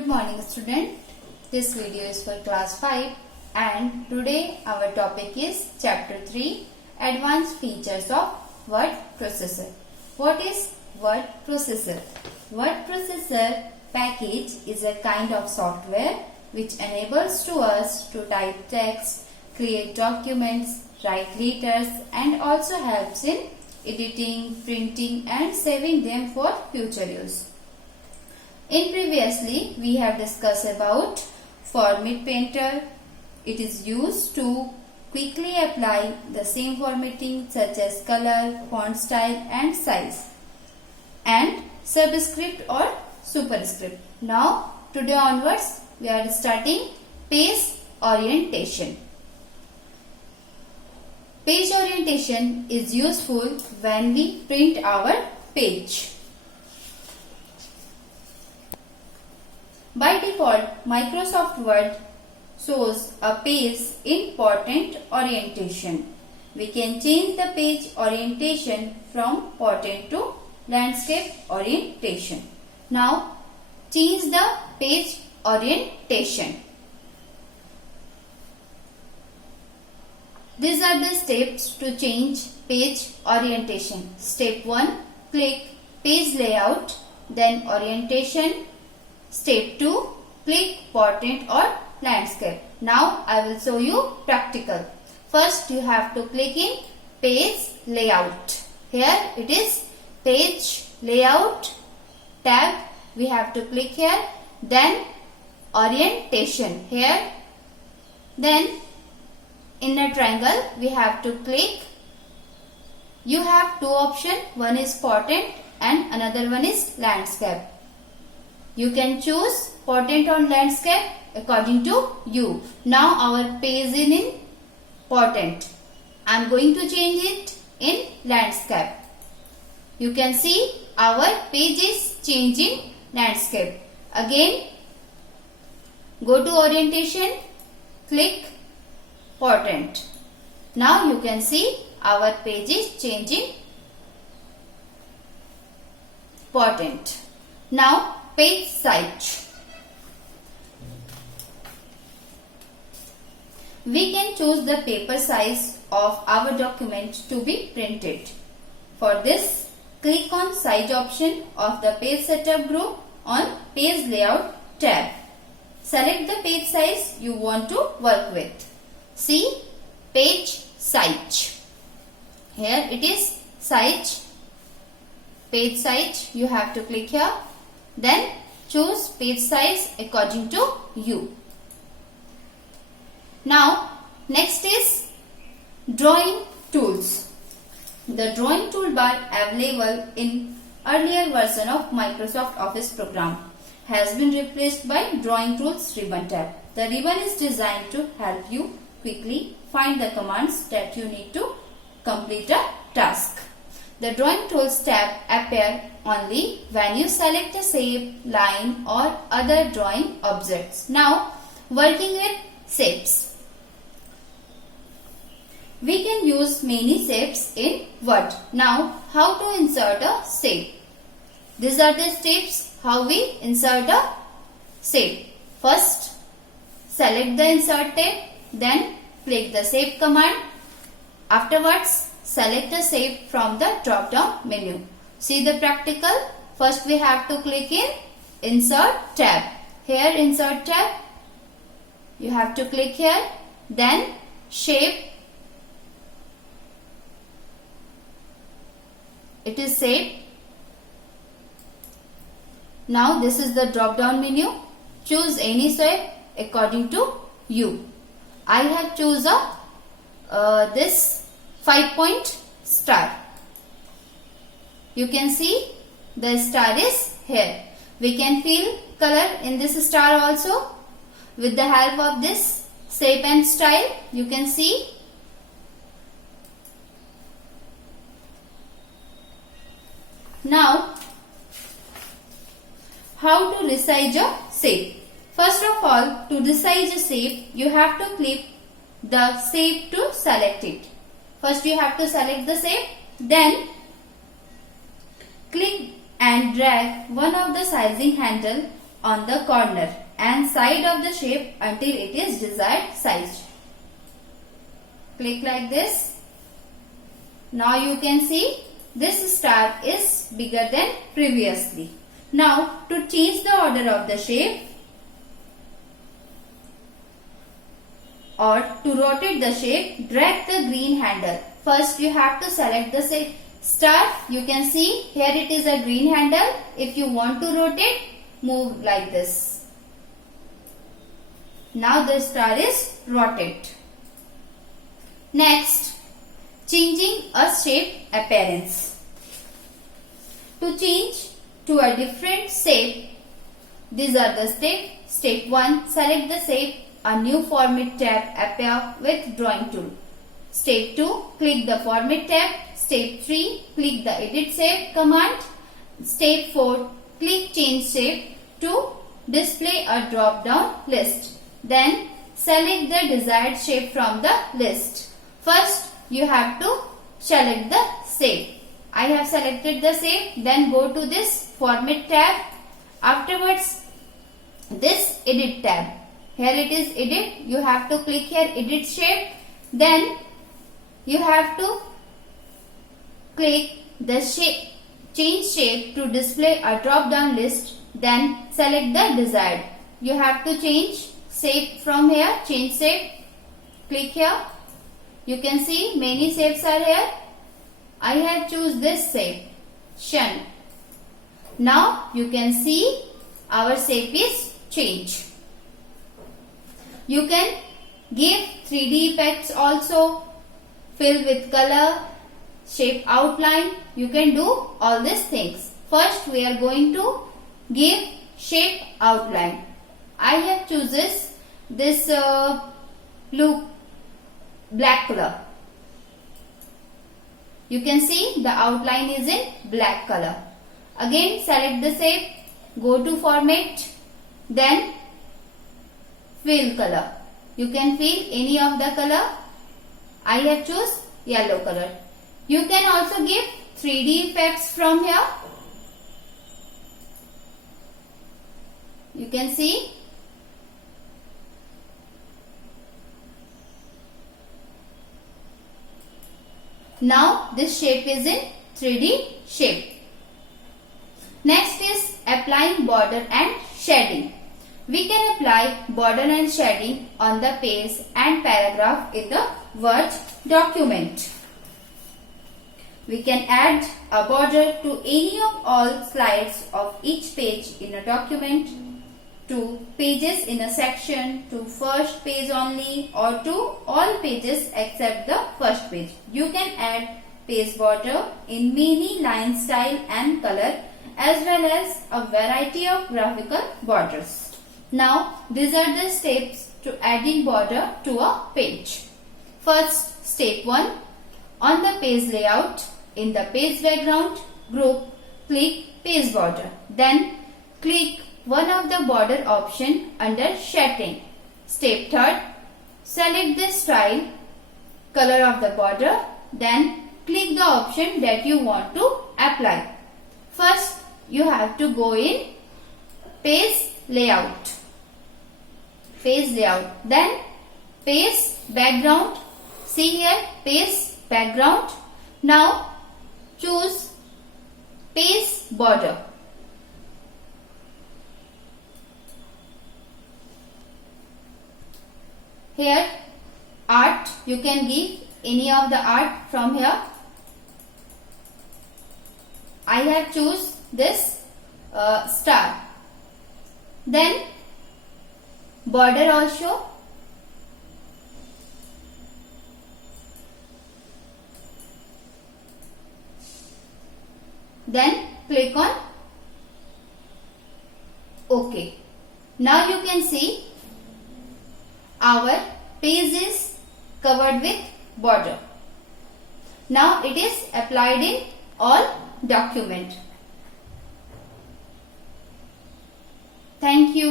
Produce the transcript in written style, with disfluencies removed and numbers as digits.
Good morning student. This video is for class 5 and today our topic is chapter 3 Advanced Features of Word Processor. What is word processor? Word processor package is a kind of software which enables to us to type text, create documents, write letters and also helps in editing, printing and saving them for future use. In previously, we have discussed about Format Painter. It is used to quickly apply the same formatting such as color, font style and size and subscript or superscript. Now, today onwards, we are starting page orientation. Page orientation is useful when we print our page. By default, Microsoft Word shows a page in portrait orientation. We can change the page orientation from portrait to landscape orientation. Now, change the page orientation. These are the steps to change page orientation. Step 1, click page layout, then orientation. Step 2, click portrait or landscape. Now I will show you practical. First you have to click in page layout. Here it is page layout tab. We have to click here. Then orientation here. Then in a triangle we have to click. You have two options. One is portrait and another one is landscape. You can choose portrait or landscape according to you. Now our page is in portrait. I am going to change it in landscape. You can see our page is changing landscape. Again, go to orientation, click portrait. Now you can see our page is changing portrait. Now page size. We can choose the paper size of our document to be printed. For this, click on size option of the page setup group on page layout tab. Select the page size you want to work with. See page size. Here it is size. Page size. You have to click here. Then choose page size according to you. Now next is drawing tools. The drawing toolbar available in earlier version of Microsoft Office program has been replaced by drawing tools ribbon tab. The ribbon is designed to help you quickly find the commands that you need to complete a task. The drawing tools tab appear only when you select a shape, line or other drawing objects. Now working with shapes. We can use many shapes in Word. Now how to insert a shape. These are the steps how we insert a shape. First select the insert tab, then click the shape command. Afterwards select a shape from the drop down menu. See the practical. First we have to click in insert tab. Here insert tab. You have to click here. Then shape. It is shape. Now this is the drop down menu. Choose any shape according to you. I have chosen this 5-point star. You can see the star is here. We can fill color in this star also. With the help of this shape and style, you can see. Now, how to resize a shape. First of all, to resize a shape, you have to click the shape to select it. First you have to select the shape, then click and drag one of the sizing handle on the corner and side of the shape until it is desired size. Click like this. Now you can see this star is bigger than previously. Now to change the order of the shape or to rotate the shape, drag the green handle. First you have to select the star. You can see here it is a green handle. If you want to rotate, move like this. Now the star is rotated. Next, changing a shape appearance. To change to a different shape, these are the steps. Step 1, select the shape. A new format tab appear with drawing tool. Step 2, click the format tab. Step 3, click the edit shape command. Step 4, click change shape to display a drop down list. Then select the desired shape from the list. First you have to select the shape. I have selected the shape. Then go to this format tab. Afterwards this edit tab. Here it is edit. You have to click here edit shape. Then you have to click the shape, change shape to display a drop down list. Then select the desired. You have to change shape from here. Change shape. Click here. You can see many shapes are here. I have choose this shape, Shun. Now you can see our shape is changed. You can give 3D effects also, fill with color, shape outline. You can do all these things. First we are going to give shape outline. I have chooses this blue black color. You can see the outline is in black color. Again select the shape, go to format, then fill color. You can fill any of the color. I have choose yellow color. You can also give 3D effects from here. You can see. Now this shape is in 3D shape. Next is applying border and shading. We can apply border and shading on the page and paragraph in the Word document. We can add a border to any of all slides of each page in a document, to pages in a section, to first page only, or to all pages except the first page. You can add page border in many line style and color as well as a variety of graphical borders. Now these are the steps to adding border to a page. First, step 1. On the page layout, in the page background group, click page border. Then click one of the border option under shading. Step 3. Select the style, color of the border. Then click the option that you want to apply. First, you have to go in page layout. Page layout. Then page background. See here, page background. Now choose page border. Here art, you can give any of the art from here. I have choose this star. Then border also. Then click on OK. Now you can see our page is covered with border. Now it is applied in all document. Thank you.